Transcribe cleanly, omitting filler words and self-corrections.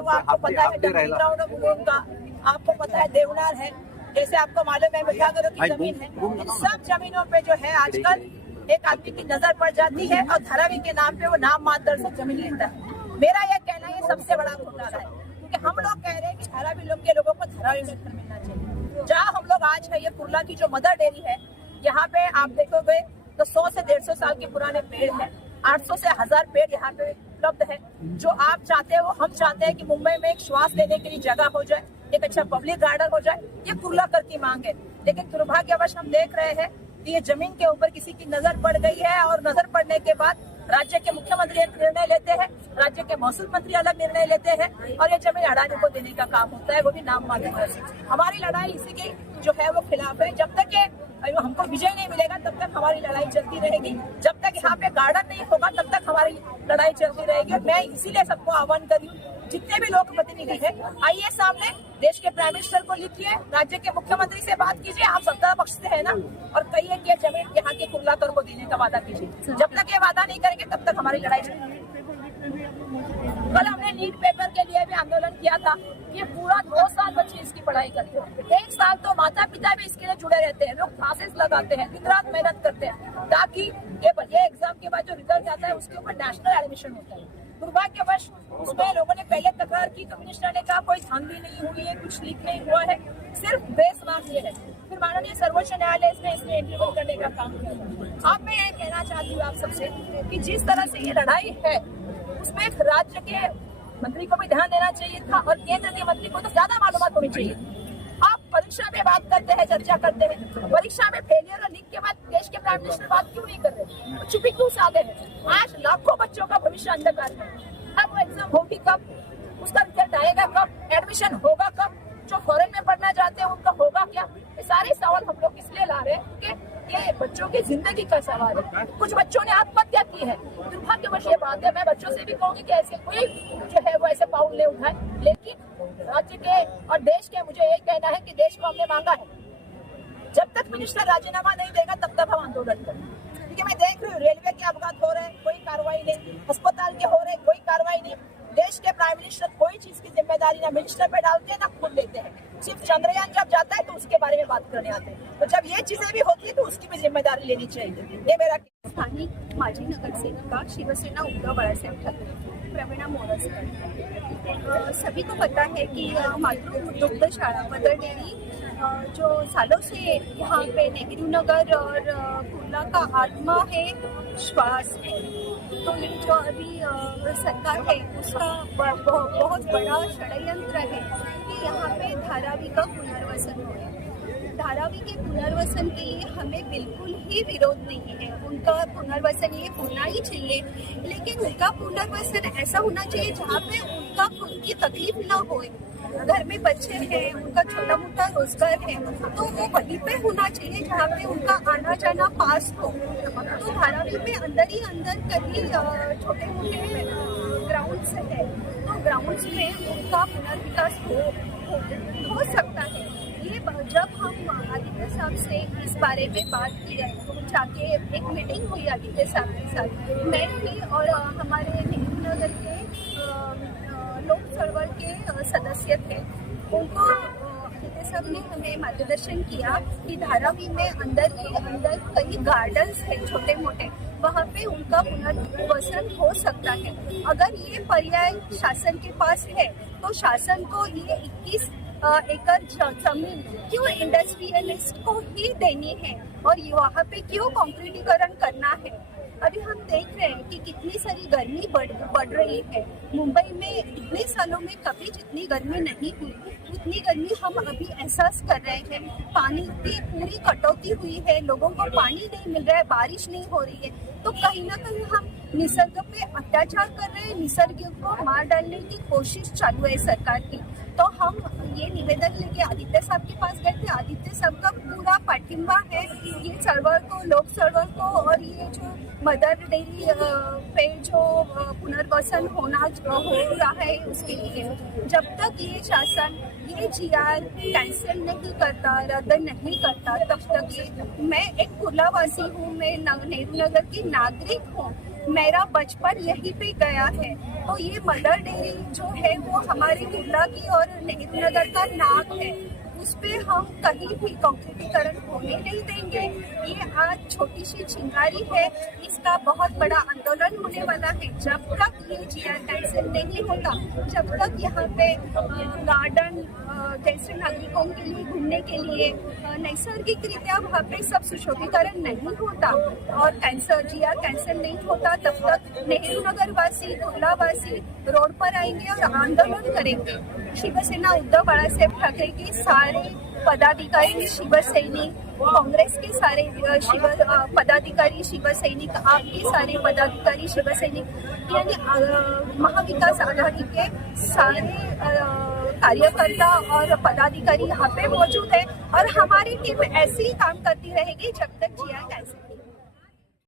है वो आपको पता है, डंपिंग ग्राउंड का आपको पता है, देवनार है, जैसे आपको मालूम है मिठागरों की जमीन है। इन सब जमीनों पे जो है आजकल एक आदमी की नजर पड़ जाती है और धारावी के नाम पे वो नाम मात्र से जमीन लेता है। मेरा यह कहना है सबसे बड़ा घोटाला है, क्योंकि हम लोग कह रहे हैं कि धारावी लोग के लोगों को धारावी में घर मिलना चाहिए। जहाँ हम लोग आज है, ये कुर्ला की जो मदर डेयरी है, यहाँ पे आप देखोगे तो 100 से 150 साल के पुराने पेड़ है, 800 से 1000 पेड़ यहाँ पे उपलब्ध है। जो आप चाहते हो, हम चाहते हैं कि मुंबई में एक श्वास लेने के लिए जगह हो जाए, एक अच्छा पब्लिक गार्डन हो जाए, ये कुर्ला कर की मांग है। लेकिन दुर्भाग्यवश हम देख रहे हैं कि ये जमीन के ऊपर किसी की नजर पड़ गई है और नजर पड़ने के बाद राज्य के मुख्यमंत्री एक निर्णय लेते हैं, राज्य के महसूल मंत्री अलग निर्णय लेते हैं और ये जमीन अडानी को देने का काम होता है, वो भी नाम मात्र से। हमारी लड़ाई इसी की जो है वो खिलाफ है। जब तक हमको विजय नहीं मिलेगा तब तक हमारी लड़ाई चलती रहेगी, जब तक यहाँ पे गार्डन नहीं होगा तब तक हमारी लड़ाई चलती रहेगी। और मैं इसीलिए सबको आह्वान कर रही हूँ, जितने भी लोग प्रतिनिधि हैं, आइए सामने, देश के प्राइम मिनिस्टर को लिखिए, राज्य के मुख्यमंत्री से बात कीजिए, आप सत्ता पक्ष से है ना, और कहिए कि जमीन यहाँ के कुर्लाकर को देने का वादा कीजिए। जब तक ये वादा नहीं करेंगे तब तक हमारी लड़ाई चलेगी। कल हमने नीट पेपर के लिए भी आंदोलन किया था। ये पूरा 2 साल बच्चे इसकी पढ़ाई करते हैं, 1 साल तो माता पिता भी इसके लिए जुड़े रहते हैं, लोग क्लासेस लगाते हैं, दिन रात मेहनत करते हैं ताकि ये एग्जाम के बाद जो रिजल्ट आता है उसके ऊपर नेशनल एडमिशन होता है। दुर्भाग्यवश उसमें लोगों ने पहले तकरार की, कमिश्नर ने कहा कोई धांधली नहीं हुई है, कुछ लीक नहीं हुआ है, सिर्फ बेस मार्क्स ये है। फिर माननीय सर्वोच्च न्यायालय इसमें इम्प्लीमेंट करने का काम किया। अब मैं ये कहना चाहती हूँ आप सबसे कि जिस तरह से ये लड़ाई है उसमें राज्य के मंत्री को भी ध्यान देना चाहिए था और केंद्र के मंत्री को तो ज्यादा मालूमात होनी चाहिए। आप परीक्षा में बात करते हैं, चर्चा करते हैं, परीक्षा में फेलियर और लीक के बाद देश के प्राइम मिनिस्टर बात क्यों नहीं कर रहे, चुप्पी क्यों साधे हैं? आज लाखों बच्चों का भविष्य अंधकार है। अब वो एग्जाम होगी कब, उसका रिजल्ट आएगा कब, एडमिशन होगा कब, जो फॉरेन में पढ़ना चाहते हैं उनका होगा क्या? ये सारे सवाल हम लोग इसलिए ला रहे हैं कि ये बच्चों की जिंदगी का सवाल है। कुछ बच्चों ने आत्महत्या की है, दुर्भाग्यवश ये बात है। मैं बच्चों से भी कहूंगी कि ऐसे कोई जो है वो ऐसे पाउल ले उठाए, लेकिन राज्य के और देश के मुझे यही कहना है कि देश को हमने मांगा है, जब तक मिनिस्टर राजीनामा नहीं देगा तब तक हम आंदोलन करेंगे। क्योंकि मैं देख रही हूँ रेलवे के अपघात हो रहे हैं, कोई कार्रवाई नहीं, अस्पताल के हो रहे हैं, कोई कार्रवाई नहीं। देश के प्राइम मिनिस्टर कोई चीज की जिम्मेदारी ना मिनिस्टर पे डालते हैं ना खुद लेते हैं। सिर्फ चंद्रयान जब जाता है तो उसके बारे में बात करने आते हैं, तो जब ये चीजें भी होती है तो उसकी भी जिम्मेदारी लेनी चाहिए। ये मेरा स्थानिक माजी नगरसेविका शिवसेना उद्धव बाळासाहेब ठाकरे प्रवीणा मोरजकर। सभी को पता है कि मातृ दुग्ध शाला मदर डेयरी जो सालों से यहाँ पे नेहरू नगर और कुर्ला का आत्मा है, श्वास है। तो ये जो अभी सरकार है उसका बहुत बड़ा षड्यंत्र है कि यहाँ पे धारावी का पुनर्वसन हो। धारावी के पुनर्वसन के लिए हमें बिल्कुल ही विरोध नहीं है, उनका पुनर्वसन ये होना ही चाहिए, लेकिन उनका पुनर्वसन ऐसा होना चाहिए जहाँ पे उनका खुद की तकलीफ ना हो। घर में बच्चे हैं, उनका छोटा मोटा रोजगार है, तो वो वहीं पे होना चाहिए जहाँ पे उनका आना जाना पास हो। तो धारावी में अंदर ही अंदर कहीं छोटे मोटे ग्राउंड्स है, तो ग्राउंड्स में उनका पुनर्विकास हो सकता है। ये जब हम आदित्य साहब से इस बारे में बात की है, जाके एक मीटिंग हुई आदित्य साहब के साथ, मैं भी और हमारे नेहरू नगर के लोक चळवळ के सदस्य थे, उनको आदित्य साहब ने हमें मार्गदर्शन किया कि धारावी में अंदर ही अंदर कई गार्डन्स है छोटे मोटे, वहाँ पे उनका पुनर्वसन हो सकता है। अगर ये पर्याय शासन के पास है तो शासन को ये 21 एकड़ जमीन क्यों इंडस्ट्रियलिस्ट को ही देनी है और वहाँ पे क्यों कंक्रीटीकरण करना है? अभी हम देख रहे हैं कि कितनी सारी गर्मी बढ़ रही है। मुंबई में इतने सालों में कभी जितनी गर्मी नहीं हुई उतनी गर्मी हम अभी एहसास कर रहे हैं। पानी की पूरी कटौती हुई है, लोगों को पानी नहीं मिल रहा है, बारिश नहीं हो रही है, तो कहीं ना कहीं हम निसर्ग पे अत्याचार कर रहे हैं, निसर्ग को मार डालने की कोशिश चालू है सरकार की। तो हम ये निवेदन लेके आदित्य साहब के पास गए थे। आदित्य साहब का पूरा पाठिंबा है ये चळवळ को, लोक चळवळ को, और ये जो मदर डेयरी पे जो पुनर्वसन हो रहा है उसके लिए। जब तक ये शासन ये GR कैंसिल नहीं करता, रद्द नहीं करता, तब तक ये मैं एक कुर्लावासी हूँ, मैं नेहरू नगर की नागरिक हूँ, मेरा बचपन यहीं पे गया है। तो ये मदर डेयरी जो है वो हमारे कुर्ला की और नेहरू नगर का नाम है, उस पे हम कहीं भी कॉन्क्रीटीकरण होने नहीं देंगे। ये आज छोटी सी चिंगारी है, इसका बहुत बड़ा आंदोलन होने वाला है। जब तक ये जीआर कैंसिल नहीं होता, जब तक यहाँ पे गार्डन जैसे नागरिकों के लिए घूमने के लिए नैसर्गिक रीत्या वहाँ पे सब सुशोभीकरण नहीं होता और जीआर कैंसिल नहीं होता, तब तक नेहरू नगर वासी, कुर्ला वासी रोड पर आएंगे और आंदोलन करेंगे। शिवसेना उद्धव बाळासाहेब ठाकरे की सारे पदाधिकारी, शिवसैनिक, कांग्रेस के सारे पदाधिकारी, शिवसैनिक, आपके सारे पदाधिकारी, शिवसैनिक यानी महाविकास आघाड़ी के सारे कार्यकर्ता और पदाधिकारी यहाँ पे मौजूद है और हमारी टीम ऐसे ही काम करती रहेगी जब